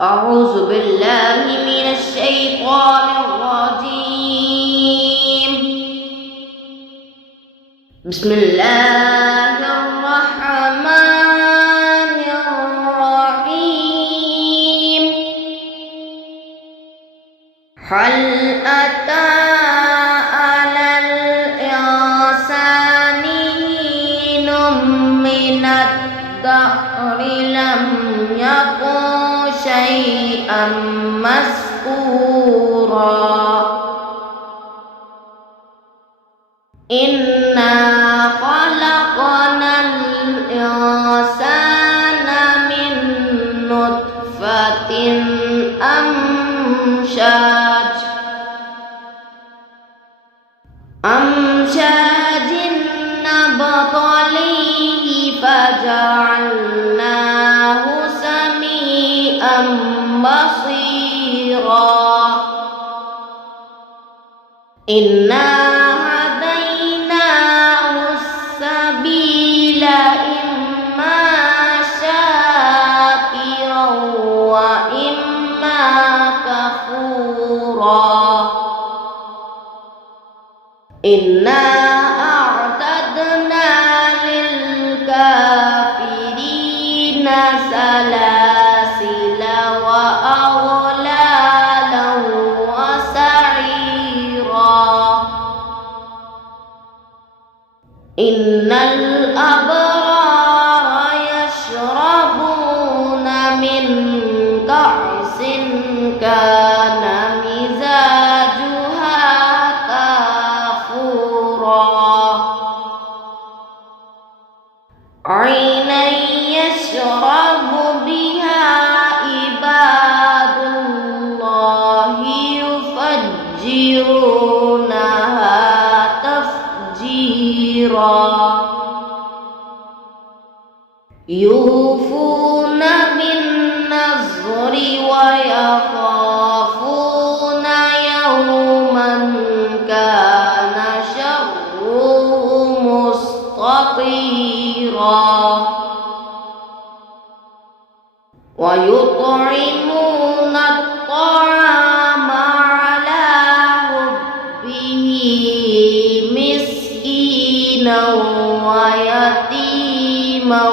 أعوذ بالله من الشيطان الرجيم. بسم الله الرحمن الرحيم. هل أتى على الإنسان حين من الدهر لم يكن شيئا مذكورا. إنا خلقنا الإنسان من نطفة أمشاج نبتليه فجعلناه سميعا بصيرا. إنا هديناه السبيل إما شاكرا وإما كفورا. إنا أعتدنا للكافرين سلاسل وأغلالا وسعيرا. إن الأبرار يشربون من كأس كان مزاجها كافورا. عينا يشرب بها عباد الله يفجرونها تفجيرا. يوفون بالنذر ويخافون يوما كان شره مستطيرا. ويطعمون الطعام على حبه مسكينا ويتيما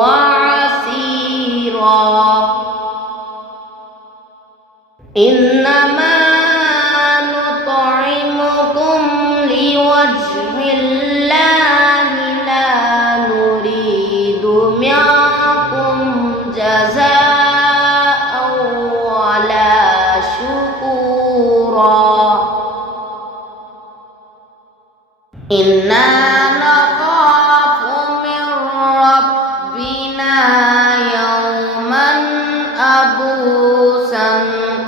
وعسيرا. إنما نطعمكم لوجه الله لا نريد منكم جزاء ولا شكورا. إنا نخاف من ربنا يوما عبوسا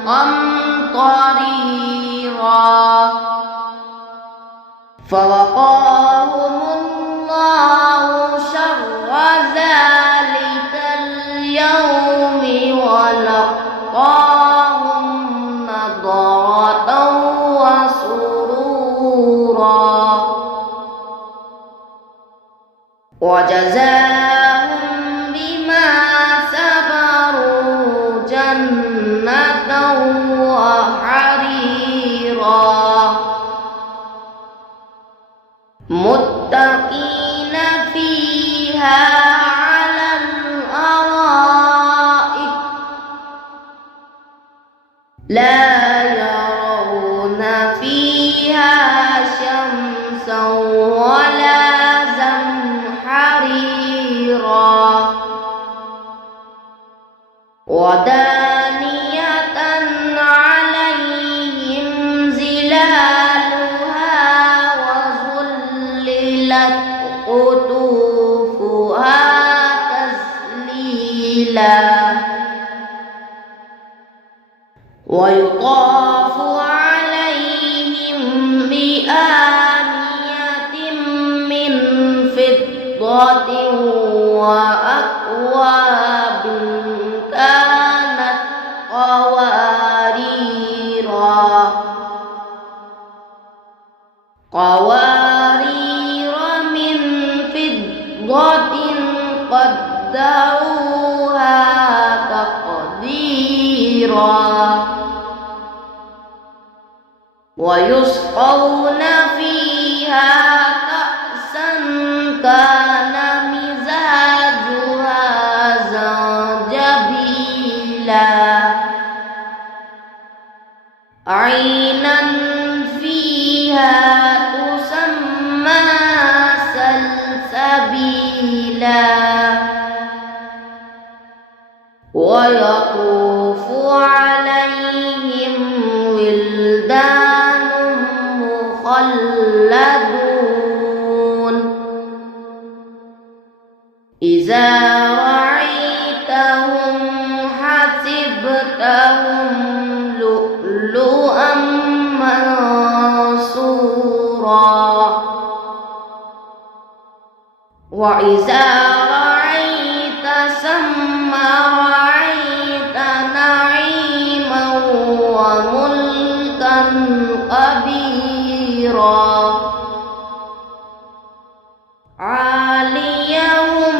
قمطريرا. فوقاهم الله شر ذلك اليوم ولقاهم نضرة وسرورا. وجزاهم بما صبروا جنة وحريرا. متكئين فيها على الأرائك لا يرون فيها شمسا ولا زمهريرا. ودانية عليهم ظلالها وذللت قطوفها تذليلا. ويطاف عليهم بآنية من فضة وأكواب كانت قوارير من فضة قدروها تقديرا. كثيرا ويسقون فيها كأسا كان مزاجها زنجبيلا عينا فيها تسمى سلسبيلا ويطوف عليهم ولدان مخلدون إذا رأيتهم حسبتهم لؤلؤا منثورا وإذا رأيت ثم رأيت نعيما وملكا كبيرا عاليهم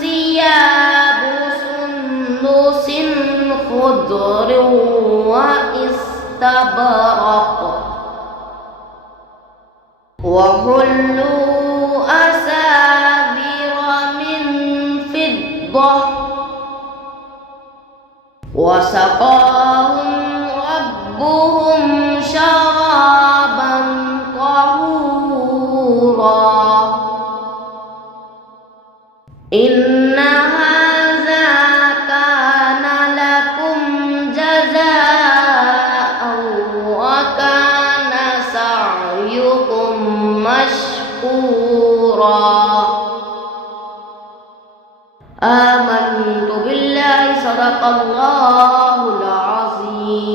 ثياب سندس خضر واستبرق وحلوا أساور من فضة وسقاهم ربهم شرابا طهورا إن هذا كان لكم جزاء وكان سعيكم مشكورا آمنت بالله صدق الله العظيم.